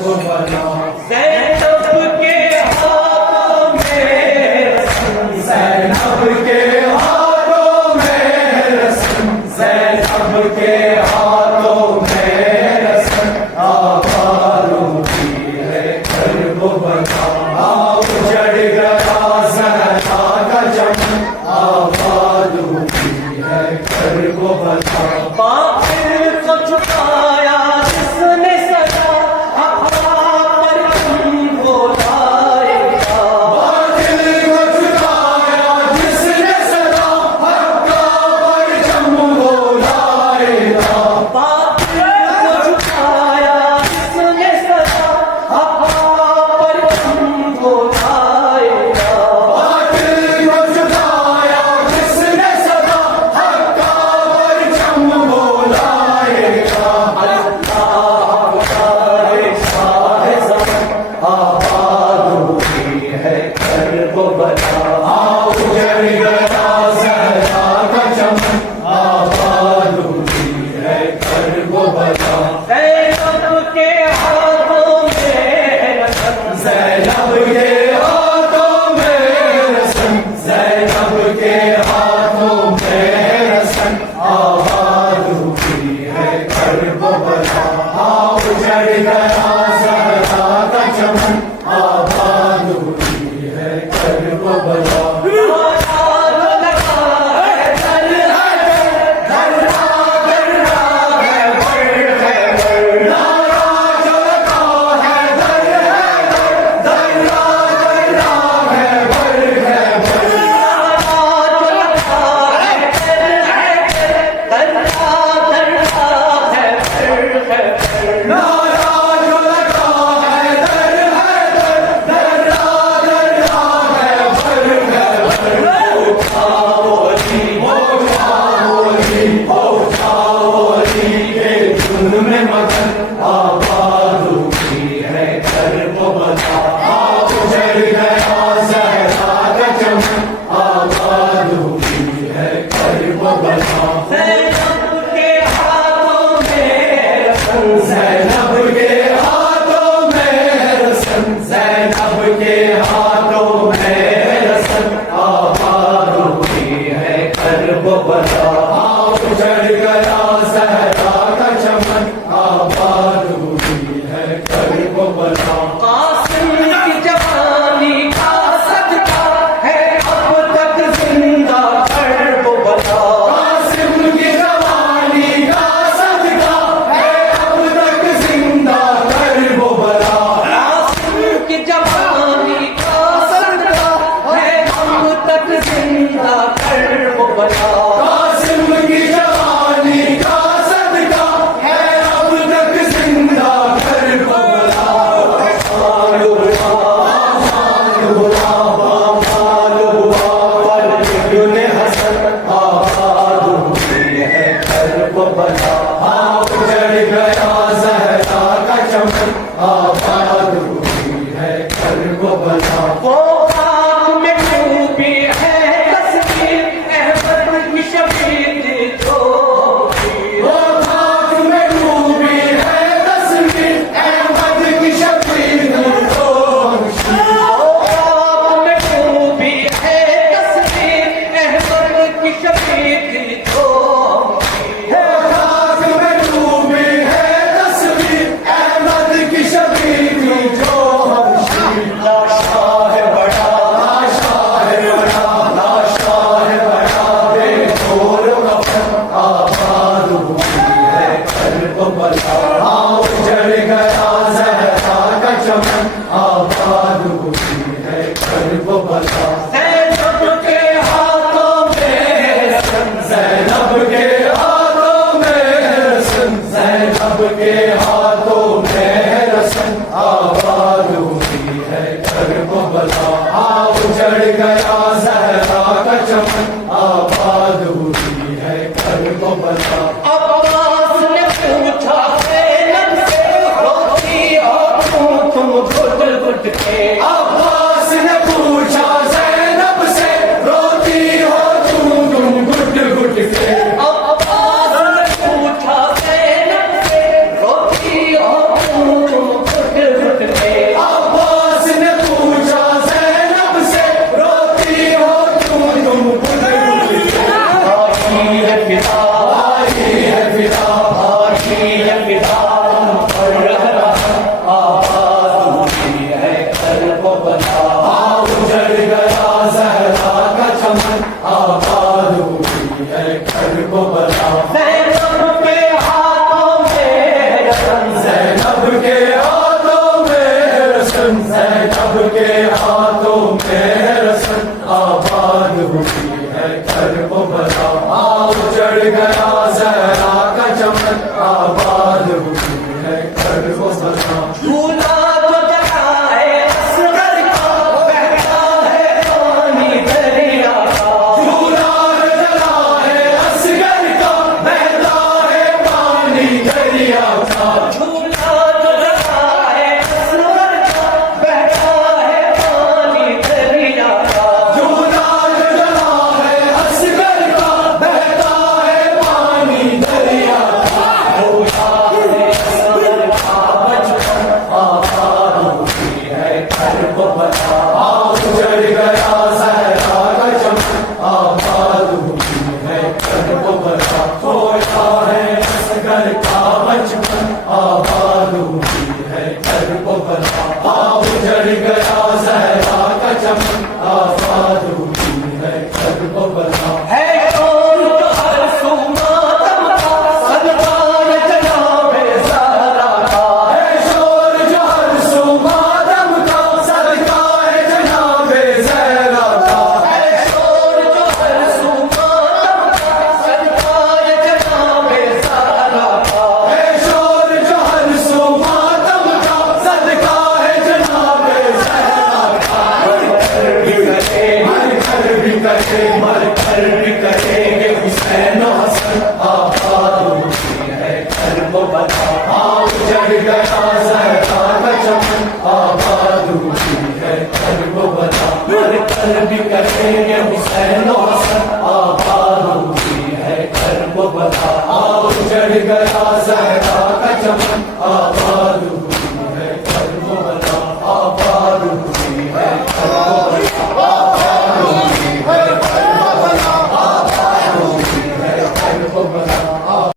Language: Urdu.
کو بنا زینب کے ہاتھوں میں رسم زینب کے ہاتھوں میں رسم زینب کے ہاتھوں میں رسم آباد ہوتی ہے کرب بنا اجڑ گیا زہرا کا چمن آباد ہوتی ہے کرب بنا باطل کو چھپایا جس نے سزا پر تم کو لائے گا باطل کو چھپایا جس نے سزا پر تم کو لائے گا باطل کو چھپایا جس نے سزا پر تم کو لائے گا باطل کو چھپایا جس نے سزا پر تم کو لائے گا اللہ ہمارے شاہ زمان آباد ہوتی ہے کرب بنا اجڑ گیا زہرا کا چمن آباد ہوتی ہے کرب بنا زینب کے ہاتھوں میں رسم زینب کے ہاتھوں میں رسم زینب کے ہاتھوں میں رسم آباد ہوتی ہے کرب بنا اجڑ گیا زہرا کا چمن آباد ہوتی ہے کرب بنا آباد ہوتی ہے کرب بنا اجڑ گیا زہرا کا چمن آباد ہوتی ہے کرب بنا زینب کے ہاتھوں میں رسم زینب کے ہاتھوں میں رسم زینب کے ہاتھوں میں رسم آباد ہوتی ہے کرب بنا اجڑ گیا زہرا کا چمن آباد ہوتی ہے کرب بنا قاسم کی جوانی کا صدقہ ہے اب تک زندہ کرب بنا قاسم کی جوانی کا صدقہ ہے اب تک زندہ کرب بنا قاسم کی جوانی کا صدقہ ہے اب تک زندہ کرب بنا قاسم کی جوانی کا صدقہ ہے اب تک زندہ کرب بنا ہے کرب بلا اجڑ گیا زہرا کا چمن آباد ہوئی ہے کرب بلا ہے کون جو ہر سو ماتم کا صدقہ جناب زہرا کا ہے شور جو ہر سو ماتم کا صدقہ جناب زہرا کا ہے شور جو ہر سو ماتم کا صدقہ جناب زہرا کا ہے شور جو ہر سو ماتم کا صدقہ جناب زہرا کا مر کر بھی کریں گے حسین و حسن آباد ہوئی ہے کرب بلا اجڑ گیا زہرا کا چمن آباد ہوئی ہے کرب بلا مر کر بھی کریں گے حسین و حسن آباد ہوئی ہے کرب بلا اجڑ گیا زہرا کا چمن آباد